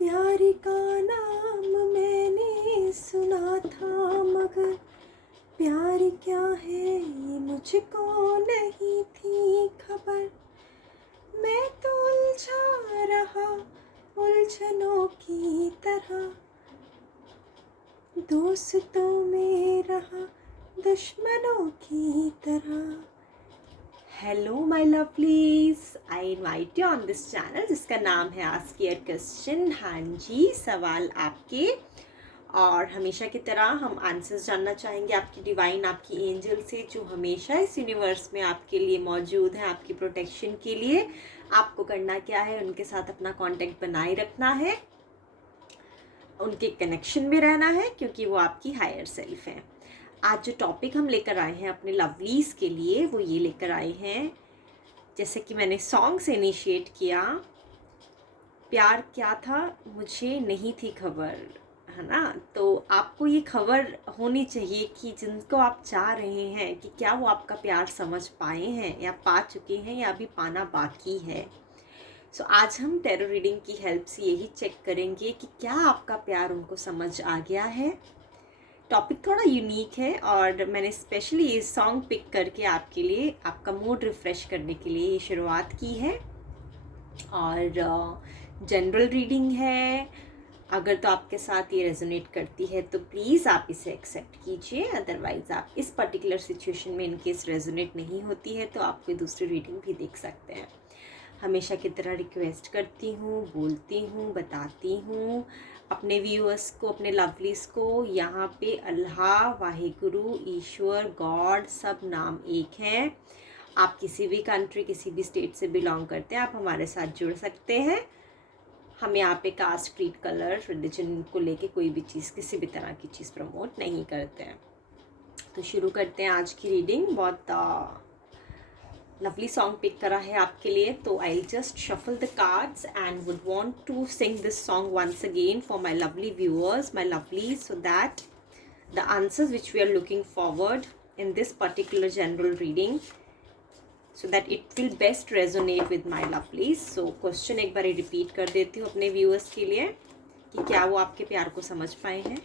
प्यार का नाम मैंने सुना था, मगर प्यार क्या है ये मुझको नहीं थी खबर। मैं तो उलझा रहा उलझनों की तरह, दोस्तों में रहा दुश्मनों की तरह। Hello my lovelies, I invite you on this channel जिसका नाम है आस्क योर क्वेश्चन। हाँ जी, सवाल आपके, और हमेशा की तरह हम आंसर्स जानना चाहेंगे आपकी डिवाइन, आपकी एंजल से, जो हमेशा इस यूनिवर्स में आपके लिए मौजूद है, आपकी प्रोटेक्शन के लिए। आपको करना क्या है, उनके साथ अपना कांटेक्ट बनाए रखना है, उनके कनेक्शन में रहना है, क्योंकि वो आपकी हायर सेल्फ है। आज जो टॉपिक हम लेकर आए हैं अपने लवलीज के लिए, वो ये लेकर आए हैं, जैसे कि मैंने सॉन्ग से इनिशिएट किया, प्यार क्या था मुझे नहीं थी खबर, है ना। तो आपको ये खबर होनी चाहिए कि जिनको आप चाह रहे हैं कि क्या वो आपका प्यार समझ पाए हैं, या पा चुके हैं, या अभी पाना बाकी है। सो आज हम टैरो रीडिंग की हेल्प से यही चेक करेंगे कि क्या आपका प्यार उनको समझ आ गया है। टॉपिक थोड़ा यूनिक है, और मैंने स्पेशली ये सॉन्ग पिक करके आपके लिए, आपका मूड रिफ़्रेश करने के लिए ये शुरुआत की है। और जनरल रीडिंग है, अगर तो आपके साथ ये रेजोनेट करती है तो प्लीज़ आप इसे एक्सेप्ट कीजिए, अदरवाइज़ आप इस पर्टिकुलर सिचुएशन में इनकेस रेजोनेट नहीं होती है तो आप कोई दूसरी रीडिंग भी देख सकते हैं। हमेशा की तरह रिक्वेस्ट करती हूँ, बोलती हूँ, बताती हूँ अपने व्यूअर्स को, अपने लवलीज को, यहाँ पे अल्लाह, वाहिगुरु, ईश्वर, गॉड, सब नाम एक हैं। आप किसी भी कंट्री, किसी भी स्टेट से बिलोंग करते हैं, आप हमारे साथ जुड़ सकते हैं। हम यहाँ पे कास्ट, क्रीड, कलर, रिलीजन को लेके कोई भी चीज़, किसी भी तरह की चीज़ प्रमोट नहीं करते हैं। तो शुरू करते हैं आज की रीडिंग। बहुत लवली सॉन्ग पिक करा है आपके लिए, तो I just shuffle the cards and would want to sing this song once again for my lovely viewers, my lovely, so that the answers which we are looking forward in this particular general reading, so that it will best resonate with my lovelies. So question एक बार repeat कर देती हूँ अपने viewers के लिए कि क्या वो आपके प्यार को समझ पाए हैं।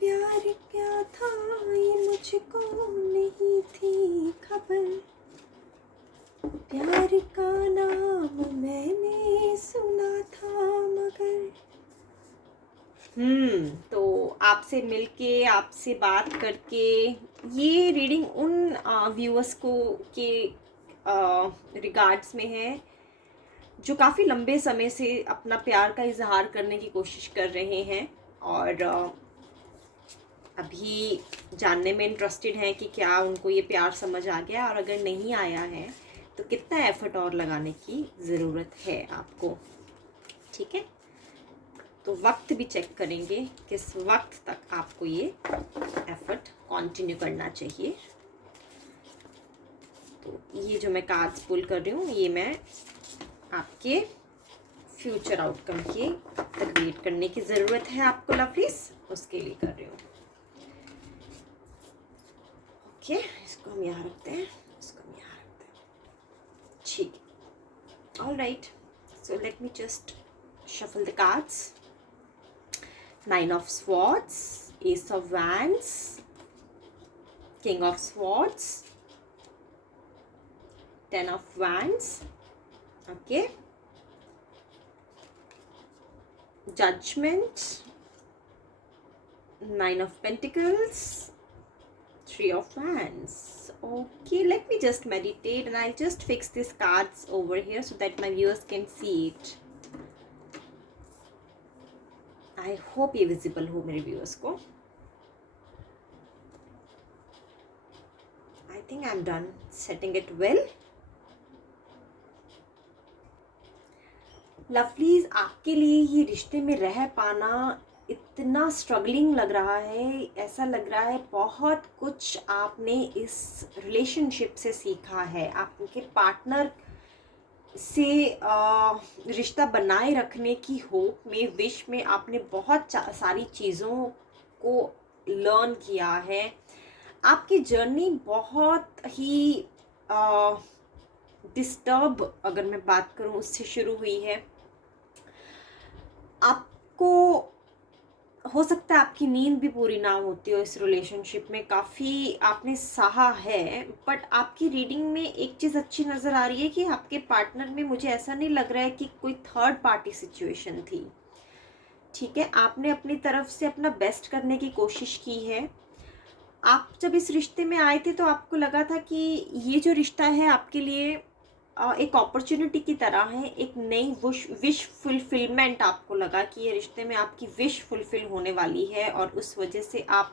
प्यार क्या था ये मुझको नहीं थी खबर, प्यार का नाम मैंने सुना था मगर। तो आपसे मिलके, आपसे बात करके, ये रीडिंग उन व्यूअर्स को के रिगार्ड्स में है जो काफ़ी लंबे समय से अपना प्यार का इजहार करने की कोशिश कर रहे हैं, और अभी जानने में इंटरेस्टेड हैं कि क्या उनको ये प्यार समझ आ गया, और अगर नहीं आया है तो कितना एफर्ट और लगाने की ज़रूरत है आपको। ठीक है, तो वक्त भी चेक करेंगे किस वक्त तक आपको ये एफर्ट कंटिन्यू करना चाहिए। तो ये जो मैं कार्ड्स पुल कर रही हूँ, ये मैं आपके फ्यूचर आउटकम के तक वेट करने की ज़रूरत है आपको लवलीज, उसके लिए कर रही हूँ। ओके, इसको हम यहाँ रखते हैं, इसको हम यहाँ रखते हैं। ठीक है, all right, so let me just shuffle the cards. 9 of Swords, Ace of Wands, King of Swords, 10 of Wands, okay, Judgment, 9 of Pentacles, 3 of Wands. Okay, let me just meditate and I'll just fix these cards over here so that my viewers can see it. I hope ये visible हो मेरे viewers को। I think I am done setting it well. Lovelies, आपके लिए ये रिश्ते में रह पाना इतना स्ट्रगलिंग लग रहा है, ऐसा लग रहा है बहुत कुछ आपने इस रिलेशनशिप से सीखा है। आपके पार्टनर से रिश्ता बनाए रखने की होप में, विश में आपने बहुत सारी चीज़ों को लर्न किया है। आपकी जर्नी बहुत ही डिस्टर्ब, अगर मैं बात करूं, उससे शुरू हुई है। आपको हो सकता है आपकी नींद भी पूरी ना होती हो इस रिलेशनशिप में, काफ़ी आपने सहा है, बट आपकी रीडिंग में एक चीज़ अच्छी नज़र आ रही है कि आपके पार्टनर में मुझे ऐसा नहीं लग रहा है कि कोई थर्ड पार्टी सिचुएशन थी। ठीक है, आपने अपनी तरफ से अपना बेस्ट करने की कोशिश की है। आप जब इस रिश्ते में आए थे तो आपको लगा था कि ये जो रिश्ता है आपके लिए एक अपॉर्चुनिटी की तरह है, एक नई विश फुलफिलमेंट। आपको लगा कि ये रिश्ते में आपकी विश फुलफिल होने वाली है और उस वजह से आप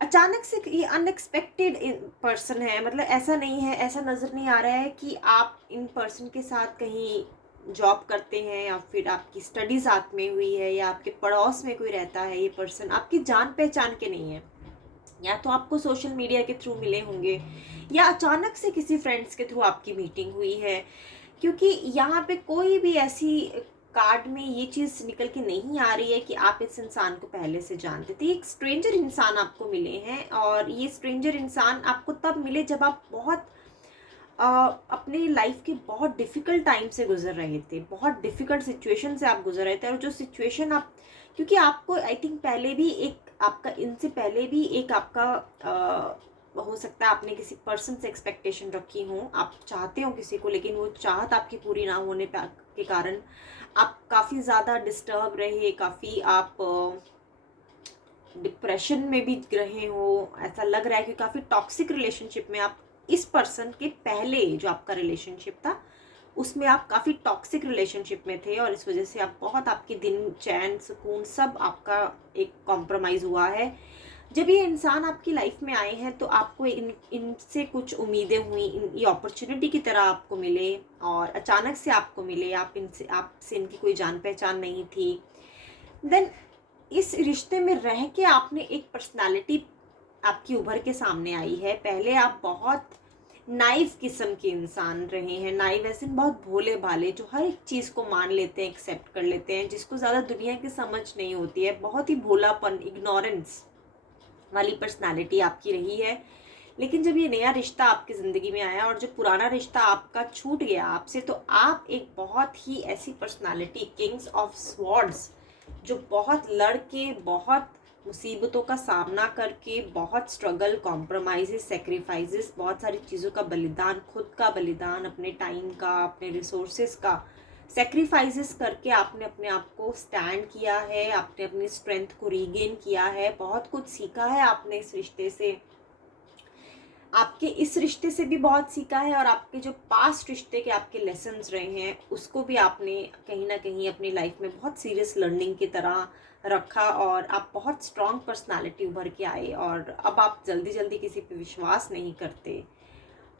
अचानक से, ये अनएक्सपेक्टेड पर्सन है, मतलब ऐसा नहीं है, ऐसा नज़र नहीं आ रहा है कि आप इन पर्सन के साथ कहीं जॉब करते हैं या फिर आपकी स्टडी साथ में हुई है या आपके पड़ोस में कोई रहता है। ये पर्सन आपकी जान पहचान के नहीं है, या तो आपको सोशल मीडिया के थ्रू मिले होंगे या अचानक से किसी फ्रेंड्स के थ्रू आपकी मीटिंग हुई है। क्योंकि यहाँ पे कोई भी ऐसी कार्ड में ये चीज़ निकल के नहीं आ रही है कि आप इस इंसान को पहले से जानते थे। एक स्ट्रेंजर इंसान आपको मिले हैं और ये स्ट्रेंजर इंसान आपको तब मिले जब आप बहुत अपने लाइफ के बहुत डिफ़िकल्ट टाइम से गुजर रहे थे, बहुत डिफ़िकल्ट सिचुएशन से आप गुजर रहे थे। और जो सिचुएशन आप, क्योंकि आपको आई थिंक पहले भी एक आपका, इनसे पहले भी एक आपका हो सकता है आपने किसी पर्सन से एक्सपेक्टेशन रखी हो, आप चाहते हो किसी को, लेकिन वो चाहत आपकी पूरी ना होने के कारण आप काफ़ी ज़्यादा डिस्टर्ब रहे, काफ़ी आप डिप्रेशन में भी रहे हो। ऐसा लग रहा है कि काफ़ी टॉक्सिक रिलेशनशिप में आप, इस पर्सन के पहले जो आपका रिलेशनशिप था उसमें आप काफ़ी टॉक्सिक रिलेशनशिप में थे और इस वजह से आप बहुत, आपके दिन चैन सुकून सब आपका एक कॉम्प्रोमाइज़ हुआ है। जब ये इंसान आपकी लाइफ में आए हैं तो आपको इनसे कुछ उम्मीदें हुई, ये अपॉर्चुनिटी की तरह आपको मिले और अचानक से आपको मिले, आपसे इनकी कोई जान पहचान नहीं थी। देन इस रिश्ते में रह के आपने एक पर्सनालिटी आपकी उभर के सामने आई है। पहले आप बहुत नाइव किस्म के इंसान रहे हैं, नाइव ऐसे बहुत भोले भाले जो हर एक चीज़ को मान लेते हैं, एक्सेप्ट कर लेते हैं, जिसको ज़्यादा दुनिया की समझ नहीं होती है। बहुत ही भोलापन, इग्नोरेंस वाली पर्सनालिटी आपकी रही है। लेकिन जब ये नया रिश्ता आपकी ज़िंदगी में आया और जो पुराना रिश्ता आपका छूट गया आपसे, तो आप एक बहुत ही ऐसी पर्सनालिटी, किंग्स ऑफ स्वॉर्ड्स, जो बहुत लड़के, बहुत मुसीबतों का सामना करके, बहुत स्ट्रगल, कॉम्प्रोमाइज़ेस, सेक्रीफाइसेस, बहुत सारी चीज़ों का बलिदान, खुद का बलिदान, अपने टाइम का, अपने रिसोर्सेज का सेक्रीफाइसेस करके आपने अपने आप को स्टैंड किया है, आपने अपनी स्ट्रेंथ को रीगेन किया है, बहुत कुछ सीखा है आपने इस रिश्ते से। आपके इस रिश्ते से भी बहुत सीखा है और आपके जो पास्ट रिश्ते के आपके लेसन्स रहे हैं उसको भी आपने कहीं ना कहीं अपनी लाइफ में बहुत सीरियस लर्निंग की तरह रखा और आप बहुत स्ट्रॉन्ग पर्सनालिटी उभर के आए। और अब आप जल्दी जल्दी किसी पे विश्वास नहीं करते।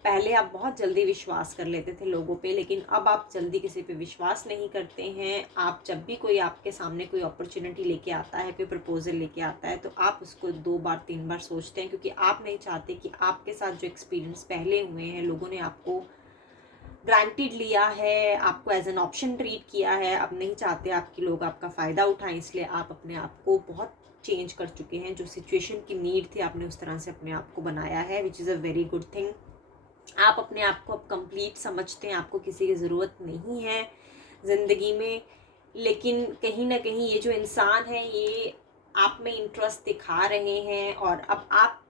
पहले आप बहुत जल्दी विश्वास कर लेते थे लोगों पे, लेकिन अब आप जल्दी किसी पे विश्वास नहीं करते हैं। आप जब भी कोई आपके सामने कोई अपॉर्चुनिटी लेके आता है, कोई प्रपोजल लेके आता है, तो आप उसको 2 बार 3 बार सोचते हैं, क्योंकि आप नहीं चाहते कि आपके साथ जो एक्सपीरियंस पहले हुए हैं, लोगों ने आपको ग्रांटेड लिया है, आपको एज एन ऑप्शन ट्रीट किया है, अब नहीं चाहते आपके लोग आपका फ़ायदा उठाएं, इसलिए आप अपने आप को बहुत चेंज कर चुके हैं। जो सिचुएशन की नीड थी आपने उस तरह से अपने आप को बनाया है, which is a very good thing. आप अपने आप को अब कंप्लीट समझते हैं, आपको किसी की ज़रूरत नहीं है ज़िंदगी में। लेकिन कहीं ना कहीं ये जो इंसान है ये आप में इंटरेस्ट दिखा रहे हैं और अब आप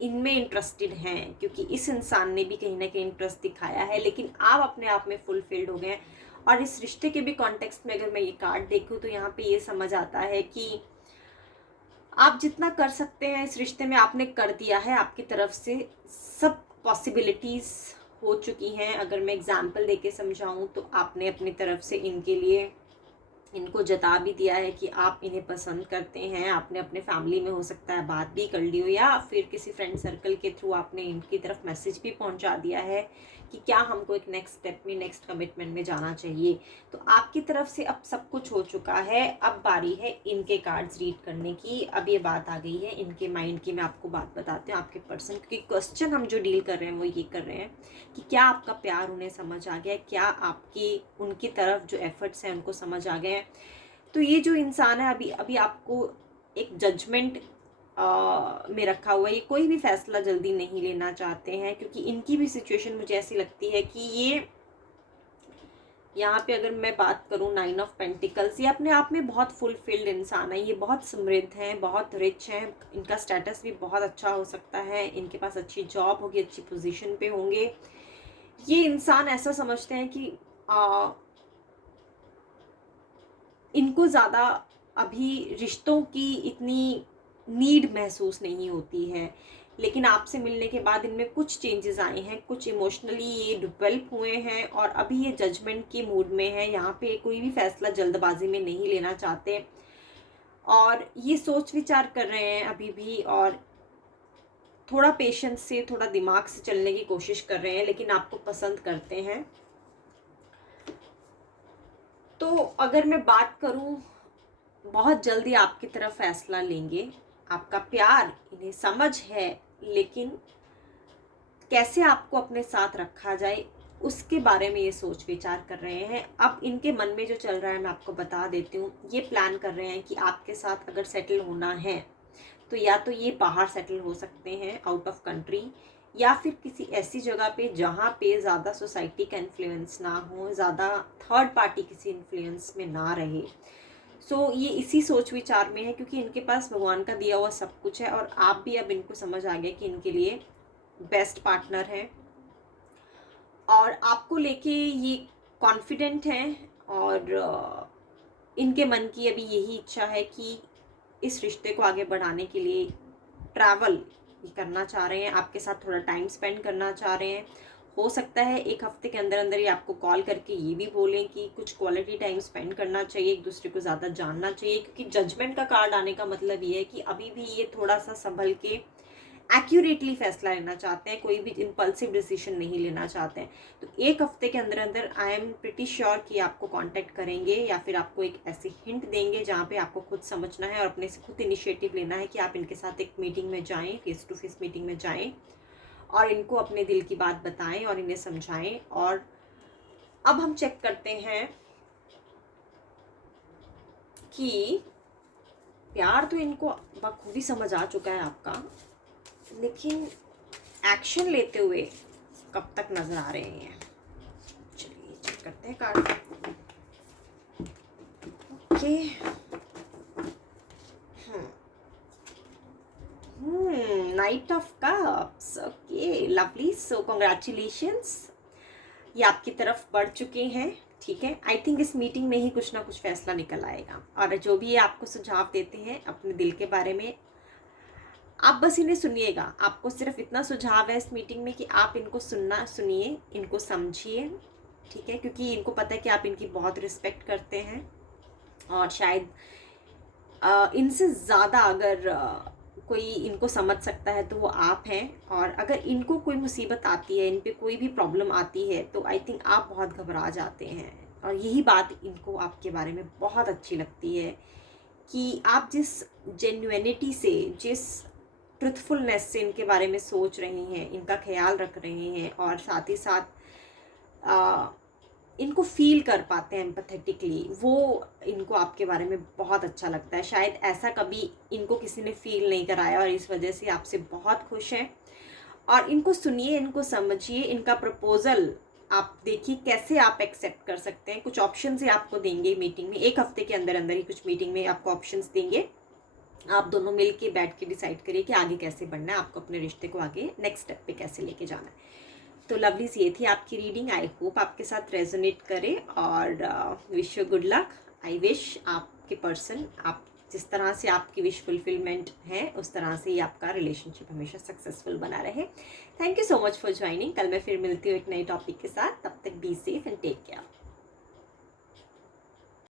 इनमें इंटरेस्टेड हैं, क्योंकि इस इंसान ने भी कहीं ना कहीं इंटरेस्ट दिखाया है, लेकिन आप अपने आप में फुलफिल्ड हो गए हैं। और इस रिश्ते के भी कॉन्टेक्स्ट में अगर मैं ये कार्ड देखूँ तो यहाँ पे ये समझ आता है कि आप जितना कर सकते हैं इस रिश्ते में आपने कर दिया है। आपकी तरफ से सब पॉसिबिलिटीज़ हो चुकी हैं। अगर मैं एग्जांपल देके समझाऊं तो आपने अपनी तरफ से इनके लिए, इनको जता भी दिया है कि आप इन्हें पसंद करते हैं। आपने अपने फैमिली में हो सकता है बात भी कर ली हो या फिर किसी फ्रेंड सर्कल के थ्रू आपने इनकी तरफ मैसेज भी पहुंचा दिया है कि क्या हमको एक नेक्स्ट स्टेप में, नेक्स्ट कमिटमेंट में जाना चाहिए। तो आपकी तरफ से अब सब कुछ हो चुका है। अब बारी है इनके कार्ड्स रीड करने की। अब ये बात आ गई है इनके माइंड की। मैं आपको बात बताती हूँ आपके पर्सन, क्योंकि क्वेश्चन हम जो डील कर रहे हैं वो ये कर रहे हैं कि क्या आपका प्यार उन्हें समझ आ गया, क्या आपकी उनकी तरफ जो एफर्ट्स हैं उनको समझ आ गए हैं। तो ये जो इंसान है अभी अभी आपको एक जजमेंट में रखा हुआ है। ये कोई भी फैसला जल्दी नहीं लेना चाहते हैं, क्योंकि इनकी भी सिचुएशन मुझे ऐसी लगती है कि ये यहाँ पे अगर मैं बात करूँ 9 ऑफ पेंटिकल्स, ये अपने आप में बहुत फुलफिल्ड इंसान है, ये बहुत समृद्ध हैं, बहुत रिच हैं, इनका स्टेटस भी बहुत अच्छा हो सकता है, इनके पास अच्छी जॉब होगी, अच्छी पोजीशन पे होंगे। ये इंसान ऐसा समझते हैं कि इनको ज़्यादा अभी रिश्तों की इतनी नीड महसूस नहीं होती है, लेकिन आपसे मिलने के बाद इनमें कुछ चेंजेस आए हैं, कुछ इमोशनली ये डेवलप हुए हैं और अभी ये जजमेंट के मूड में है। यहाँ पे कोई भी फैसला जल्दबाजी में नहीं लेना चाहते और ये सोच विचार कर रहे हैं अभी भी, और थोड़ा पेशेंस से, थोड़ा दिमाग से चलने की कोशिश कर रहे हैं, लेकिन आपको पसंद करते हैं। तो अगर मैं बात करूं, बहुत जल्दी आपकी तरफ फैसला लेंगे, आपका प्यार इन्हें समझ है, लेकिन कैसे आपको अपने साथ रखा जाए उसके बारे में ये सोच विचार कर रहे हैं। अब इनके मन में जो चल रहा है मैं आपको बता देती हूँ। ये प्लान कर रहे हैं कि आपके साथ अगर सेटल होना है तो या तो ये बाहर सेटल हो सकते हैं, आउट ऑफ कंट्री, या फिर किसी ऐसी जगह पे जहाँ पे ज़्यादा सोसाइटी का इन्फ्लुएंस ना हो, ज़्यादा थर्ड पार्टी किसी इन्फ्लुएंस में ना रहे। ये इसी सोच विचार में है, क्योंकि इनके पास भगवान का दिया हुआ सब कुछ है और आप भी अब इनको समझ आ गए कि इनके लिए बेस्ट पार्टनर है और आपको लेके ये कॉन्फिडेंट हैं। और इनके मन की अभी यही इच्छा है कि इस रिश्ते को आगे बढ़ाने के लिए ट्रैवल करना चाह रहे हैं, आपके साथ थोड़ा टाइम स्पेंड करना चाह रहे हैं। हो सकता है एक हफ्ते के अंदर अंदर ही आपको कॉल करके ये भी बोलें कि कुछ क्वालिटी टाइम स्पेंड करना चाहिए, एक दूसरे को ज़्यादा जानना चाहिए, क्योंकि जजमेंट का कार्ड आने का मतलब ये है कि अभी भी ये थोड़ा सा संभल के एक्यूरेटली फैसला लेना चाहते हैं, कोई भी इम्पल्सिव डिसीजन नहीं लेना चाहते हैं। तो एक हफ्ते के अंदर अंदर आई एम प्रिटी श्योर कि आपको कांटेक्ट करेंगे या फिर आपको एक ऐसी हिंट देंगे जहाँ पे आपको खुद समझना है और अपने से खुद इनिशिएटिव लेना है कि आप इनके साथ एक मीटिंग में जाएं, फेस टू फेस मीटिंग में जाएं और इनको अपने दिल की बात बताएं और इन्हें समझाएं। और अब हम चेक करते हैं कि प्यार तो इनको बखूबी समझ आ चुका है आपका, लेकिन एक्शन लेते हुए कब तक नजर आ रहे हैं। चलिए चेक करते हैं card. Okay, night of cups. Okay, lovely, so congratulations, ये आपकी तरफ बढ़ चुके हैं। ठीक है, आई थिंक इस मीटिंग में ही कुछ ना कुछ फैसला निकल आएगा। और जो भी ये आपको सुझाव देते हैं अपने दिल के बारे में, आप बस इन्हें सुनिएगा। आपको सिर्फ इतना सुझाव है इस मीटिंग में कि आप इनको सुनिए, इनको समझिए। ठीक है, क्योंकि इनको पता है कि आप इनकी बहुत रिस्पेक्ट करते हैं और शायद इनसे ज़्यादा अगर कोई इनको समझ सकता है तो वो आप हैं। और अगर इनको कोई मुसीबत आती है, इन पे कोई भी प्रॉब्लम आती है, तो आई थिंक आप बहुत घबरा जाते हैं। और यही बात इनको आपके बारे में बहुत अच्छी लगती है कि आप जिस जेन्युइनिटी से, जिस ट्रुथफुलनेस से इनके बारे में सोच रहे हैं, इनका ख्याल रख रहे हैं और साथ ही साथ इनको फील कर पाते हैं एम्पैथेटिकली, वो इनको आपके बारे में बहुत अच्छा लगता है। शायद ऐसा कभी इनको किसी ने फील नहीं कराया और इस वजह से आपसे बहुत खुश हैं। और इनको सुनिए, इनको समझिए, इनका प्रपोज़ल आप देखिए कैसे आप एक्सेप्ट कर सकते हैं। कुछ ऑप्शन ही आपको देंगे मीटिंग में, एक हफ्ते के अंदर अंदर ही कुछ मीटिंग में आपको ऑप्शंस देंगे। आप दोनों मिल के बैठ के डिसाइड करिए कि आगे कैसे बढ़ना है, आपको अपने रिश्ते को आगे नेक्स्ट स्टेप पे कैसे लेके जाना है। तो लवलीज, ये थी आपकी रीडिंग। आई होप आपके साथ रेजोनेट करे और wish you good luck. I wish आपके पर्सन, आप जिस तरह से आपकी विश फुलफिलमेंट है उस तरह से ही आपका रिलेशनशिप हमेशा सक्सेसफुल बना रहे। Thank you so much for joining. कल मैं फिर मिलती हूँ एक नए टॉपिक के साथ। तब तक be safe and take care.